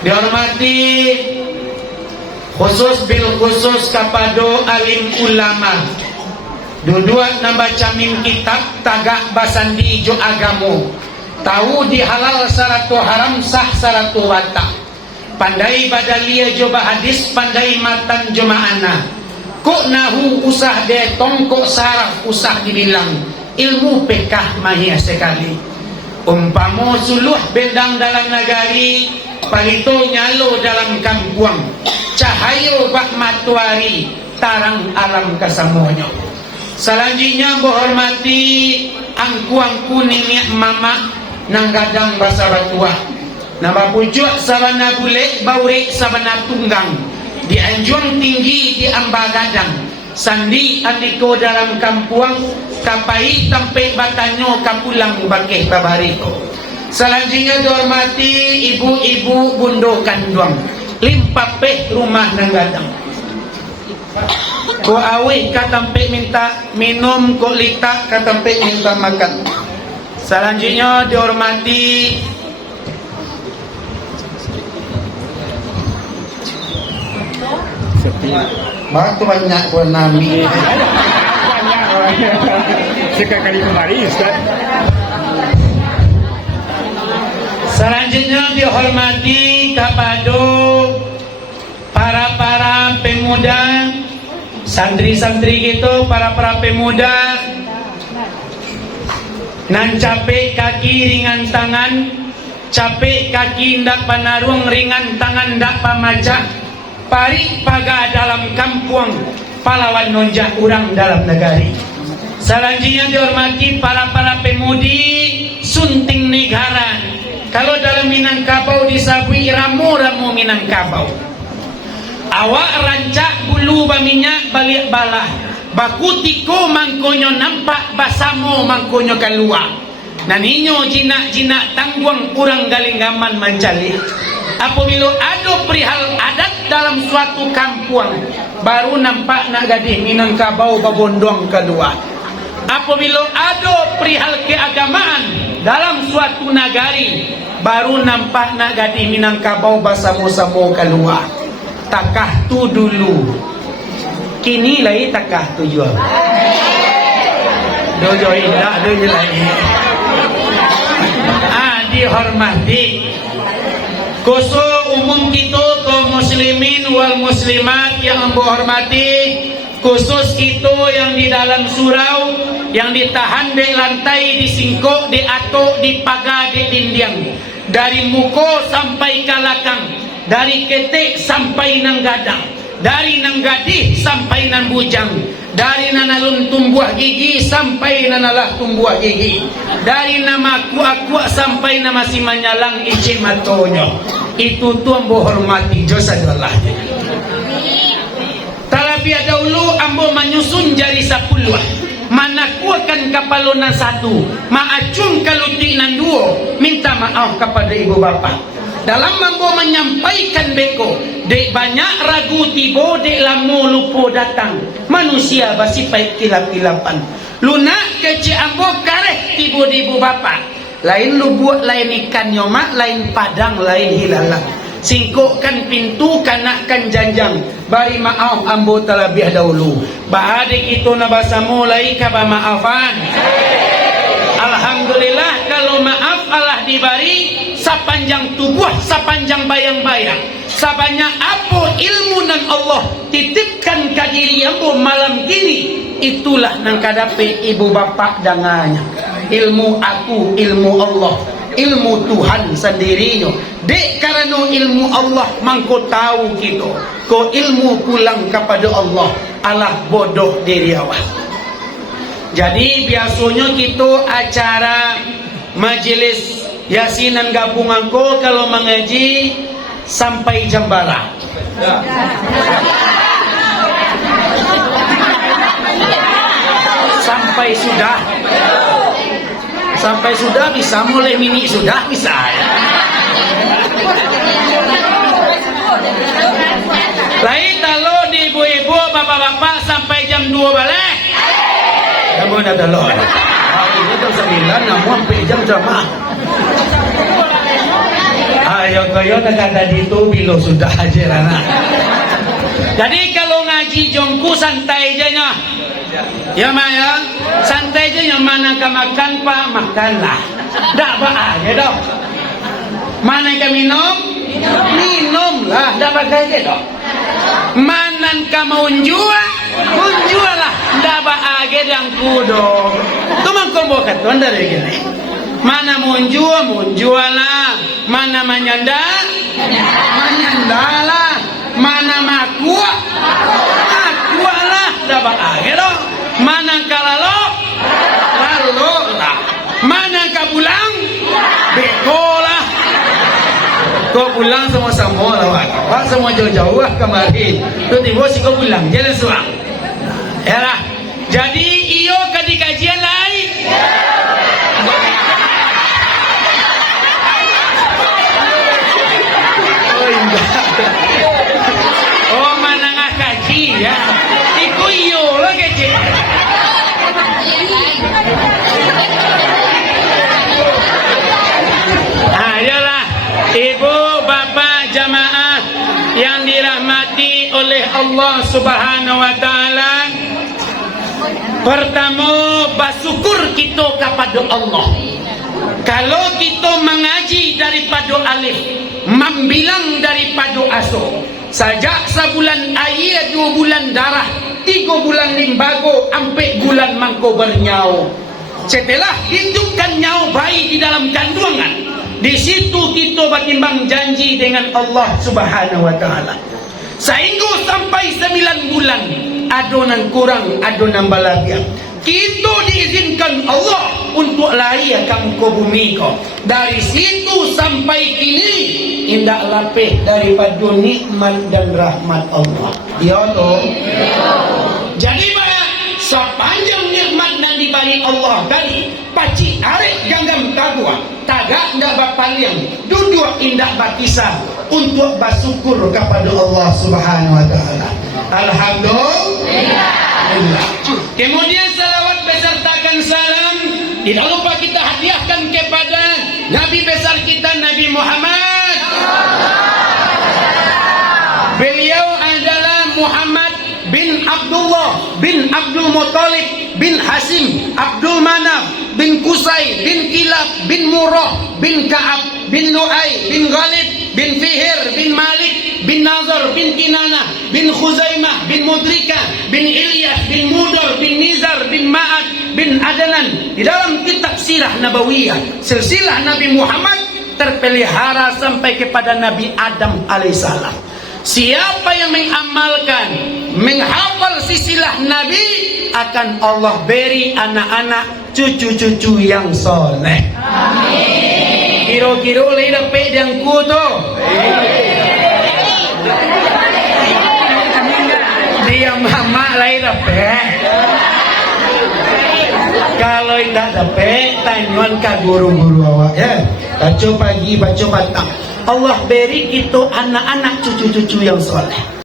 Dihormati khusus bil khusus kepada alim ulama. Dua-dua nambaca min kitab tagak basandi jo agamo. Tahu dihalal saratu haram sah saratu wata. Pandai badalia jo hadis, pandai matan jo ma'ana. Kok nahu usah detong, kok saraf usah dibilang. Ilmu pekah mahia sekali. Umpamo suluh bendang dalam nagari, palito nyalo dalam kampuang. Cahayo bak matuari, tarang alam kasamonyo. Selanjutnya menghormati angku-angku nenek mama nang gadang basa batua. Nama pujuk sabana bule baurek sabana tunggang. Di anjuang tinggi di ambagadang. Sandi andiko dalam kampuang, kapai tampe batanyo kapulang bakeh babariko. Selanjutnya dihormati ibu-ibu bundo kanduang. Limpapeh rumah nang gadang. Ko awih katampe minta minum, ko lita katampe minta makan. Selanjutnya dihormati batu banyak pun nami. Sekali kemari Ustaz. Selanjutnya dihormati kepada para pemuda, santri-santri gitu, para pemuda nan capek kaki ringan tangan, capek kaki ndak panarung ringan tangan ndak pamajak, pari paga dalam kampuang, pahlawan nonjak urang dalam negari. Selanjutnya dihormati para pemudi sunting negara. Kalau dalam Minangkabau disabui ramu-ramu Minangkabau. Awak rancak bulu baminyak balik balah. Bakutiko mangkonyo nampak basamo mangkonyo keluar. Naninyo jinak-jinak tangguang kurang galinggaman mencali. Apabila ada perihal adat dalam suatu kampuang, baru nampak nak gadih Minangkabau babondong kedua. Apabila ada perihal keagamaan dalam suatu nagari, baru nampak nak gadih Minangkabau basamo-samo keluar. Takah tu dulu, kini lagi takah tu jual. Dojo indah dojo lagi. Dihormati khusus umum kita kaum muslimin wal muslimat yang menghormati, khusus kita yang di dalam surau, yang ditahan di lantai, di singkok, di atok, di pagar, di dinding, dari muka sampai kalakang, dari ketek sampai nang gadang, dari nang gadih sampai nang bujang, dari nanalun tumbuh gigi sampai nanalah tumbuh gigi, dari nama kuak-kuak sampai nama si manyalang isi matonyo. Itu tuan hormati josadallah. Talabia dahulu ambo menyusun jari 10. Mana kuakan kapalona 1, maacung kalutinan 2, minta maaf kepada ibu bapa. Dalam mambo menyampaikan beko, dek banyak ragu tibo, dek lamo lupo datang. Manusia basifai kilap-kilapan. Lunak kece ambo kareh tibo di ibu bapa. Lain lubuak, lain ikan nyomak, lain padang, lain hilalang. Singkukkan pintu, kanakkan janjang. Bari maaf ambo terlebih dahulu. Bahadik itu nabasa mulai kaba maafan. Alhamdulillah kalau maaf Allah diberi sepanjang tubuh, sepanjang bayang-bayang, sebanyak apa ilmu nan Allah titipkan ke diri ambo malam kini, itulah nang kadape ibu bapak dangannya. Ilmu aku, ilmu Allah, ilmu Tuhan sendirinya. Dek karena ilmu Allah mangko tahu kita, ko ilmu pulang kepada Allah, Allah bodoh diri awak. Jadi biasanya kita acara majelis yasinan gabungan ko kalau mengaji sampai jam berapa? Sampai sudah bisa mulai mini sudah bisa ya. Lain kalau di ibu-ibu bapak-bapak sampai jam 2 balik. Kamu dah telur. Ini jam 9 namun sampai jam jamaah. Koyo-koyo tak tadi itu bilo sudah aja lah. Jadi kalau ngaji jongku santai aja nya. Ya Maya, santai aja yang mana ka makan pak makanlah. Dak ba aja dok. Mana ka minum? Minum lah, dak ba aja dok. Manan ka munjua? Munjua lah, dak ba aja yang kudo. Tu mangkombo katon dari gini. Mana munjua lah, mana manyanda lah, mana makua lah, dapat akhir dong. Mana kalalo lah, mana kapulang beko lah. Kau pulang sama-sama lah, wak semua jauh-jauh lah kemari. Tu tiba si kau pulang, jalan suang. Ya lah. Jadi iyo kadi kajian lain. Oh mana nggak kaji ya? Iku iyo lah kaji. Ayolah ibu bapak jamaah yang dirahmati oleh Allah Subhanahu Wa Taala. Pertama bersyukur kita kepada Allah. Kalau kita mengaji daripada alif, membilang daripada aso, sajak sebulan air, 2 bulan darah, 3 bulan limbago, 4 bulan mangko bernyau. Setelah hidupkan nyau bayi di dalam kandungan, di situ kita bertimbang janji dengan Allah Subhanahu Wa Taala. Sehingga sampai 9 bulan, adonan kurang, adonan balagia. Kita diizinkan Allah untuk lahir kamu ke bumi kau. Dari situ sampai kini indah lapih daripada nikmat dan rahmat Allah. Ya toh. Jadi banyak sepanjang nikmat yang diberi Allah tadi, paci arek ganggam kagua, tagak ndak bapaliang, duduk indah bakisah untuk bersyukur kepada Allah Subhanahu Wa Taala. Alhamdulillah. Kemudian salawat besertakan salam tidak lupa kita hadiahkan kepada Nabi besar kita Nabi Muhammad. Beliau adalah Muhammad bin Abdullah bin Abdul Muttalib bin Hasim Abdul Manaf bin Qusay bin Kilab bin Murrah bin Ka'ab bin Lu'ay bin Ghalib bin Fihir bin Malik bin Nazar bin Kinanah bin Khuzaimah bin Mudrika bin Ilyas bin Mudar bin Nizar bin Ma'ad bin Adnan. Di dalam kitab sirah Nabawiyah, silsilah Nabi Muhammad terpelihara sampai kepada Nabi Adam alaihissalam. Siapa yang mengamalkan, menghafal silsilah Nabi, akan Allah beri anak-anak, cucu-cucu yang soleh. Amin. Kira-kira lagi dapat yang kuto. Dia mama lagi dapat. Kalau tidak dapat, tanyuan ke guru-guru awak ya. Baca pagi, baca petang. Allah beri kita anak-anak, cucu-cucu yang soleh.